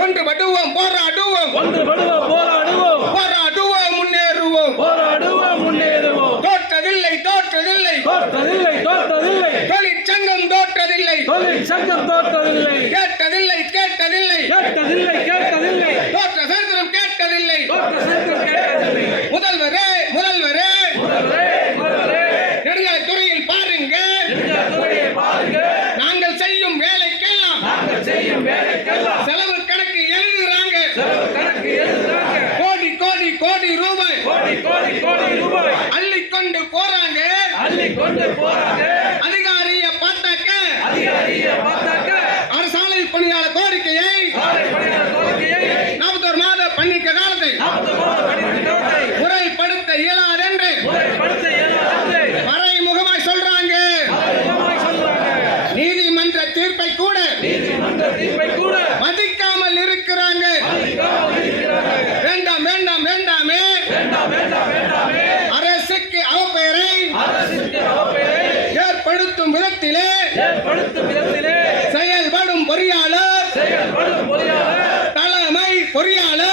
ஒன்றுபடுவோம், போராடுவோம், போராடுவோம், முன்னேறுவோம். தோற்றதில்லை தொழிற்சங்கம் தோற்றதில்லை, கேட்டதில்லை தோற்ற சரித்திரம் கேட்டதில்லை. முதல்வரே நெடுஞ்சாலைத்துறையில் பாருங்கள், நாங்கள் செய்யும் வேலைக்கெல்லாம் செலவு கணக்கு எழுதுறாங்க. கோடி ரூபாய் அள்ளிக்கொண்டு போறாங்க. அதிகாரிய பார்த்தாக்க அரசாலை பணியாளர் கோரிக்கையை 41 மாத பணிக்க காலத்தை முறைப்படுத்த இயலாதென்று மறைமுகமாய் சொல்றாங்க. நீதிமன்ற தீர்ப்பை கூட மதிக்காமல் இருக்கிறாங்க. வேண்டாமே அரசுக்கு அவப்பெயரை ஏற்படுத்தும் விதத்திலே செயல்படும் பொறியாளர், தலைமை பொறியாளர்